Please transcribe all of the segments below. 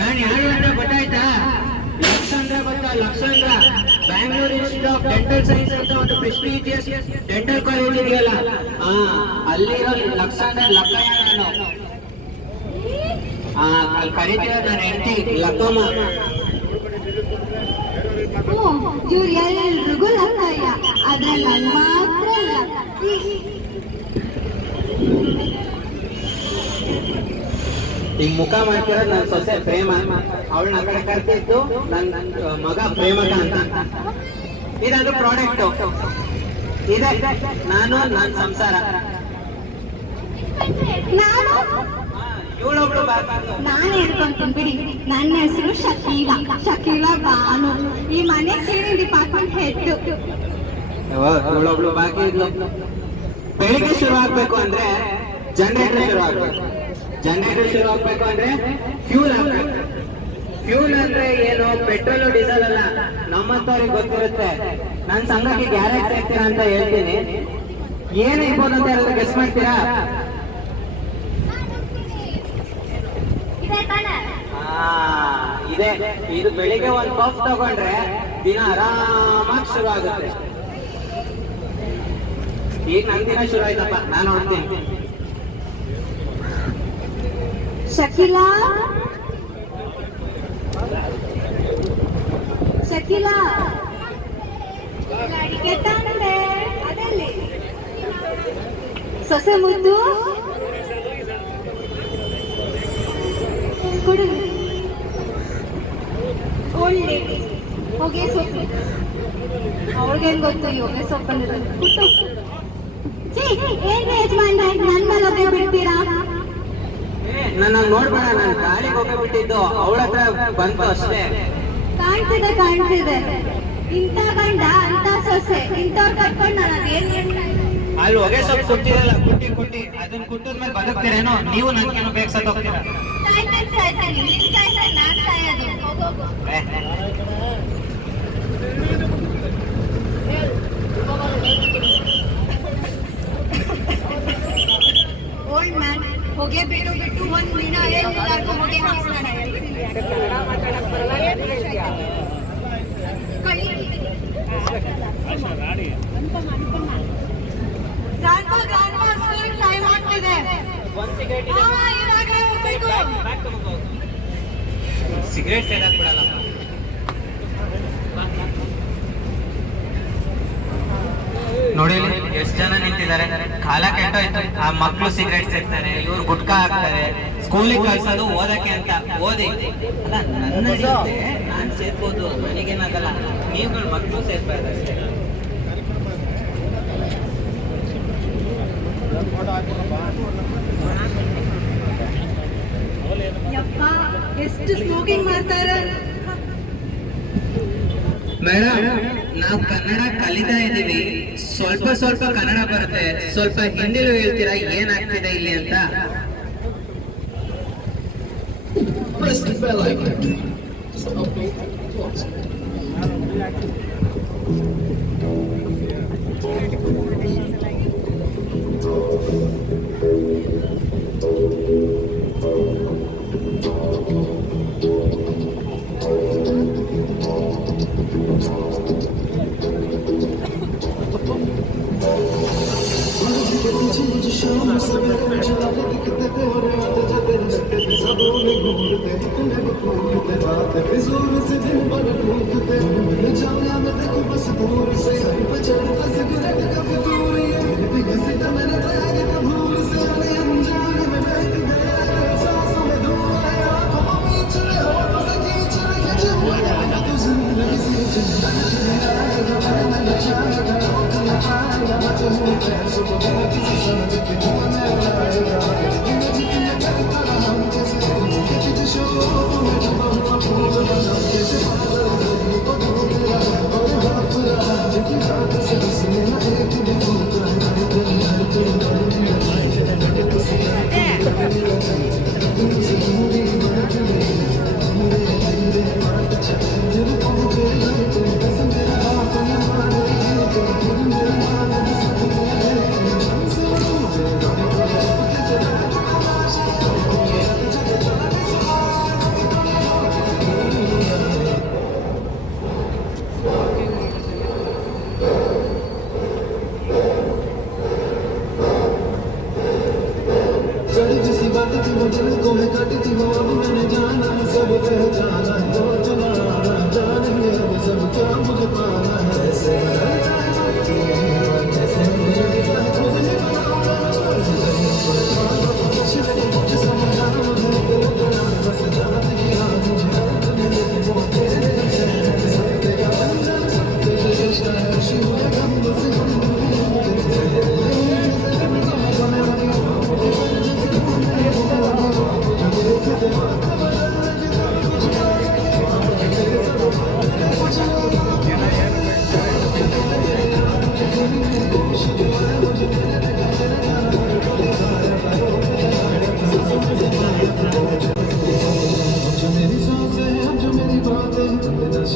ನಾನು ಯಾರು ಅಂತ ಗೊತ್ತಾಯ್ತಾ? ಲಕ್ಷಂದ್ರ ಗೊತ್ತಾ? ಲಕ್ಷಂದ್ರ Bangalore institute of dental science ಅಂತ ಒಂದು ಪ್ರೆಸ್ಟೀಜಿಯಸ್ ಡೆಂಟಲ್ ಕಾಲೇಜ್ ಇದೆಯಲ್ಲ, ಅಲ್ಲಿರೋ ಲಕ್ಷಂದ್ರ ಲಕ್ಕಯ್ಯ ನಾನು. ಅಲ್ಲಿ ಕರೀತೀರ ನನ್ನ ಹೆಂಡತಿ ಲಕ್ಕಮ್ಮ. ಇವ್ರು ಎಲ್ರಿಗೂ ಲಕ್ಕಯ್ಯ, ಆದ್ರೆ ನನ್ ಮಾತ್ರ ಲಕ್ಕಿ. ಈಗ ಮುಖ ಮಾಡ್ತಿರೋದು ನನ್ನ ಸೊಸೆ ಪ್ರೇಮ, ಅವಳನ್ನ ಕಡೆ ಕರ್ತಿದ್ದು ನನ್ನ ಮಗ ಪ್ರೇಮಕ ಅಂತ. ಇದೊಂದು ಪ್ರಾಡಕ್ಟ್ ಇದೆ, ನಾನು ನನ್ನ ಸಂಸಾರ. ಇವಳೊಬ್ಳು ನಾನು ಹೇಳ್ಕೊಂತೀನಿ ಬಿಡಿ. ನನ್ನ ಹೆಸರು ಶಕೀಲಾ, ಶಕೀಲಾ ಬಾನು. ಈ ಮನೆ ಕ್ಲೀನಿಂಗ್ ಡಿಪಾರ್ಟ್ಮೆಂಟ್ ಹೆಡ್. ಇವಳೊಬ್ಳು ಬಾಕಿ ಇದ್ಲು. ಬೆಳಿಗ್ಗೆ ಶುರು ಆಗ್ಬೇಕು ಅಂದ್ರೆ ಜನರೇಟರ್ ಶುರು ಆಗ್ಬೇಕು, ಜನರೇಟರ್ ಶುರು ಆಗ್ಬೇಕು ಅಂದ್ರೆ ಫ್ಯೂಲ್ ಆಗ್ಬೇಕು. ಫ್ಯೂಲ್ ಅಂದ್ರೆ ಏನು? ಪೆಟ್ರೋಲ್ ಡೀಸೆಲ್ ಅಲ್ಲ, ನಮ್ಮಂತವ್ರಿಗೆ ಗೊತ್ತಿರುತ್ತೆ. ನನ್ನ ಸಂಘಕ್ಕೆ ಗ್ಯಾರೇಜ್ ಸೇರ್ತೀರಾ ಅಂತ ಹೇಳ್ತೀನಿ. ಏನ್ ಇರ್ಬೋದು ಅಂತ ಎಲ್ಲರೂ ಗೆಸ್ ಮಾಡ್ತೀರಾ? ಇದೆ. ಇದು ಬೆಳಿಗ್ಗೆ ಒಂದು ಪಫ್ ತಗೊಂಡ್ರೆ ದಿನ ಆರಾಮಾಗಿ ಶುರು ಆಗುತ್ತೆ. ಈಗ ನನ್ ದಿನ ಶುರು ಆಯ್ತಪ್ಪ, ನಾನು ನೋಡ್ತೀನಿ. ಶಕೀಲಾ, ಶಕೀಲಾ, ಅಡಿಗೆ ತಾನಂದೆ ಅದಲ್ಲಿ ಸೊಸೆ ಮುದ್ದು ಕೊಡು. ಒಳ್ಳೆ ಹೊಗೆ ಸೊಪ್ಪು, ಅವ್ರಿಗೇನ್ ಗೊತ್ತು ಈ ಹೊಗೆ ಸೊಪ್ಪು. ಏನ್ ಯಜಮಾನ್ರೆ ನನ್ ಮೇಲೆ ಹೊಗೆ ಬಿಡ್ತೀರಾ? ನನ್ನ ನೋಡ್ಬೇಡ, ನಾನು ಗಾಳಿಗೆ ಹೋಗ್ಬಿಟ್ಟಿದ್ದು, ಅವಳ ಹತ್ರ ಬಂತು ಅಷ್ಟೇ. ಕಾಣ್ತಿದೆ ಕಾಣ್ತಿದೆ. ಇಂಥ ಗಂಡ ಅಂತ ಸೊಸೆ, ಇಂಥವ್ರು ಕಟ್ಕೊಂಡು ನಾನು ಅದೇನ್ ಅಲ್ಲಿ ಹೊಗೆ ಸೊಪ್ಪು ಕೊಟ್ಟಿರಲ್ಲ, ಕುಟ್ಟಿ ಕುಟ್ಟಿ ಅದನ್ನ ಕುಟ್ಟಿದ್ಮೇಲೆ ಬದುಕ್ತೀರೇನೋ ನೀವು? ನನ್ಗೇನೋ ಬೇಗ ಸತ್ತೋಗ್ತೀರಾ. ನಾನ್ ಸಾಯೋದು. ಓಲ್ಡ್ ಮ್ಯಾನ್ ಹೊಗೆ ಬೇರು ಬಿಟ್ಟು ಒಂದ್ ದಿನ ಎಲ್ಲರಿಗೂ ಹೊಗೆ ಹಾಕ್ಸ್ತಾನೆ. ಟೈಮ್ ಆಗ್ತಿದೆ. ಸಿಗರೇಟ್ ಸೇದಾಕ್ ಬಿಡಲ್ಲ. ನೋಡಿ ಎಷ್ಟು ಜನ ನಿಂತಿದ್ದಾರೆ. ಕಾಲ ಕೆಟ್ಟೋಯ್ತು. ಆ ಮಕ್ಳು ಸಿಗರೇಟ್ ಸೇರ್ತಾರೆ, ಇವ್ರು ಗುಟ್ಕಾ ಹಾಕ್ತಾರೆ. ಸ್ಕೂಲಿಗೆ ಕಳ್ಸೋದು ಓದಕ್ಕೆ ಅಂತ. ಓದಿ ಅಲ್ಲ, ನನ್ನ ನಾನ್ ಸೇರ್ಬೋದು, ನನಗೇನಾಗಲ್ಲ. ನೀವುಗಳು ಮಕ್ಳು ಸೇರ್ಬಾರ್ದು ಅಷ್ಟೇ. ಯಪ್ಪ, ಎಷ್ಟು ಸ್ಮೋಕಿಂಗ್ ಮಾಡ್ತಾರೆ. ಮೇಡಮ್, ನಾವು ಕನ್ನಡ ಕಲಿತಾ ಇದ್ದೀವಿ, ಸ್ವಲ್ಪ ಸ್ವಲ್ಪ ಕನ್ನಡ ಬರುತ್ತೆ. ಸ್ವಲ್ಪ ಹಿಂದಿಲೂ ಹೇಳ್ತೀರಾ ಏನಾಗ್ತಿದೆ ಇಲ್ಲಿ ಅಂತ?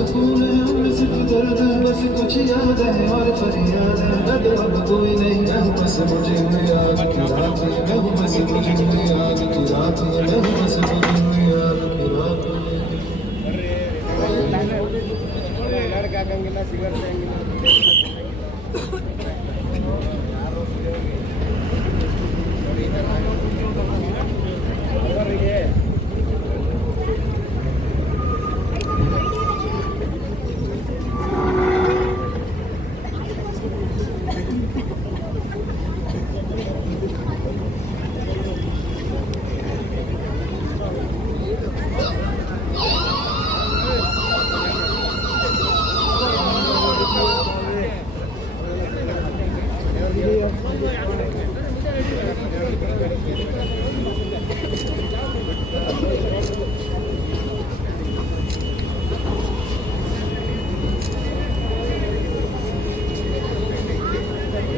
सुकून है हमें सिर्फ दर्द है बस कुछ याद है और फरियाद है दर्द अब कोई नहीं मैं हूँ बस मुझे हुई याद की रात ये मैं हूँ बस मुझे हुई याद की रात ये मैं हूँ बस मुझे हुई याद की रात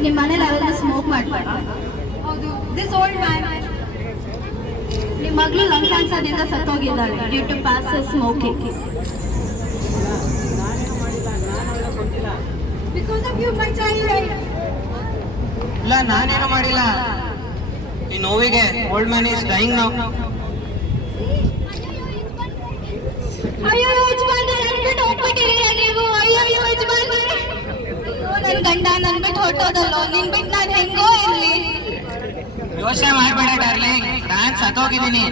ನಿಮ್ಮ ಮನೇಲಿ ಯಾವಾಗ ಸ್ಮೋಕ್ ಮಾಡ್ಬೇಡ. ಹೌದು, ದಿಸ್ ಓಲ್ಡ್ ಮ್ಯಾನ್ ನಿಮ್ಮ ಮಗಳು ಲಂಗ್ ಕ್ಯಾನ್ಸರ್ನಿಂದ ಸತ್ತೋಗಿದ್ದಾಳೆ due to passive smoking. Because of you my child. ಇಲ್ಲ, ನಾನೇನು ಮಾಡಿಲ್ಲ. ಈ ನೋವಿಗೆ old man is dying now. ಅಯ್ಯೋ ಯಜಮಾನ್ರೆ, ನನ್ ಬಿಟ್ಟು ಹೋಗ್ಬಿಟ್ಟಿದ್ದೀರಾ ನೀವು? ಅಯ್ಯೋ ಯಜಮಾನ್ರೆ, ನನ್ ಗಂಡ ನನ್ ಬಿಟ್ಟು ಹೊರಟೋದಲ್ಲೋ, ನಿನ್ ಬಿಟ್ಟು ನಾನು ಹೆಂಗೋ ಇರ್ಲಿ. ಯೋಚನೆ ಮಾಡ್ಬೇಡ ಡಾರ್ಲಿಂಗ್, ನಾನ್ ಸತ್ತೋಗಿದ್ದೀನಿ.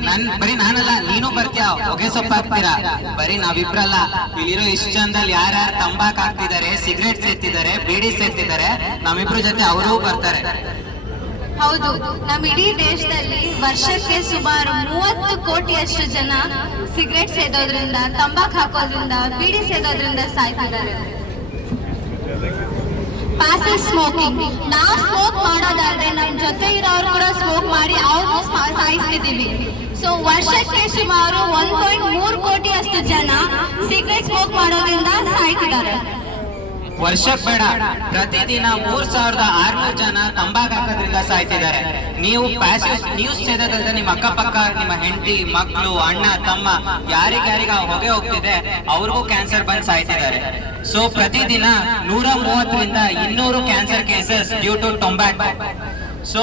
ಬರೀ ನಾನಲ್ಲ, ನೀನು ಬರ್ತೀಯ, ಹೊಗೆ ಸೊಪ್ಪು ಹಾಕ್ತೀರಾ. ಬರೀ ನಾವಿಬ್ರಲ್ಲ, ಇಲ್ಲಿರೋ ಇಷ್ಟು ಜನದಲ್ಲಿ ಯಾರ್ಯಾರು ತಂಬಾಕ್ ಹಾಕ್ತಿದ್ದಾರೆ, ಸಿಗರೇಟ್ ಸೇರ್ತಿದ್ದಾರೆ, ಬೀಡಿ ಸೇರ್ತಿದ್ದಾರೆ, ನಮ್ಮಿಬ್ರ ಜೊತೆ ಅವರೂ ಬರ್ತಾರೆ. ಹೌದು, ನಮ್ಮ ಇಡೀ ದೇಶದಲ್ಲಿ ವರ್ಷಕ್ಕೆ ಸುಮಾರು 30 ಕೋಟಿಯಷ್ಟು ಜನ ಸಿಗರೇಟ್ ಸೇದೋದ್ರಿಂದ, ತಂಬಾಕು ಹಾಕೋದ್ರಿಂದ, ಬೀಡಿ ಸೇದೋದ್ರಿಂದ ಸಾಯ್ತಿದ್ದಾರೆ. ಪ್ಯಾಸಿವ್ ಸ್ಮೋಕಿಂಗ್, ನಾವು ಸ್ಮೋಕ್ ಮಾಡೋದಾದ್ರೆ ನಮ್ಮ ಜೊತೆ ಇರೋರು ಕೂಡ ಸ್ಮೋಕ್ ಮಾಡಿ ಅವ್ರನ್ನೂ ಸಾಯಿಸ್ತಿದ್ದೀವಿ. ಸೊ ವರ್ಷಕ್ಕೆ ಸುಮಾರು 1.3 ಕೋಟಿಯಷ್ಟು ಜನ ಸಿಗರೇಟ್ ಸ್ಮೋಕ್ ಮಾಡೋದ್ರಿಂದ ಸಾಯ್ತಿದ್ದಾರೆ. ವರ್ಷಕ್ ಬೇಡ, ಪ್ರತಿದಿನ 3600 ಜನ ತಂಬಾಕು ಹಾಕೋದ್ರಿಂದ ಸಾಯ್ತಿದ್ದಾರೆ. ನೀವು ಪ್ಯಾಸಿವ್ ನ್ಯೂಸ್ ಸೇದೋದ್ರಿಂದ ನಿಮ್ಮ ಅಕ್ಕಪಕ್ಕ ನಿಮ್ಮ ಹೆಂಡತಿ, ಮಕ್ಕಳು, ಅಣ್ಣ, ತಮ್ಮ ಯಾರಿಗ್ಯಾರಿಗೆ ಹೊಗೆ ಹೋಗ್ತಿದೆ ಅವ್ರಿಗೂ ಕ್ಯಾನ್ಸರ್ ಬಂದು ಸಾಯ್ತಿದ್ದಾರೆ. ಸೊ ಪ್ರತಿದಿನ 130ರಿಂದ 200 cancer cases due to tobacco. So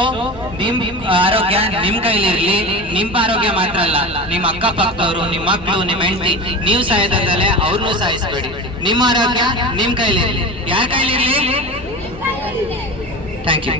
ನಿಮ್ ಆರೋಗ್ಯ ನಿಮ್ ಕೈಲಿರ್ಲಿ. ನಿಮ್ ಆರೋಗ್ಯ ಮಾತ್ರ ಅಲ್ಲ, ನಿಮ್ ಅಕ್ಕಪಕ್ಕದವರು, ನಿಮ್ ಮಕ್ಕಳು, ನಿಮ್ ಹೆಂಡತಿ, ನೀವು ಸಾಯೋದಲ್ಲೇ ಅವ್ರನ್ನೂ ಸಾಯಿಸ್ಬೇಡಿ. ನಿಮ್ಮ ಆರೋಗ್ಯ ನಿಮ್ ಕೈಲಿರ್ಲಿ. ಯಾರ ಕೈಲಿರ್ಲಿ? Thank you.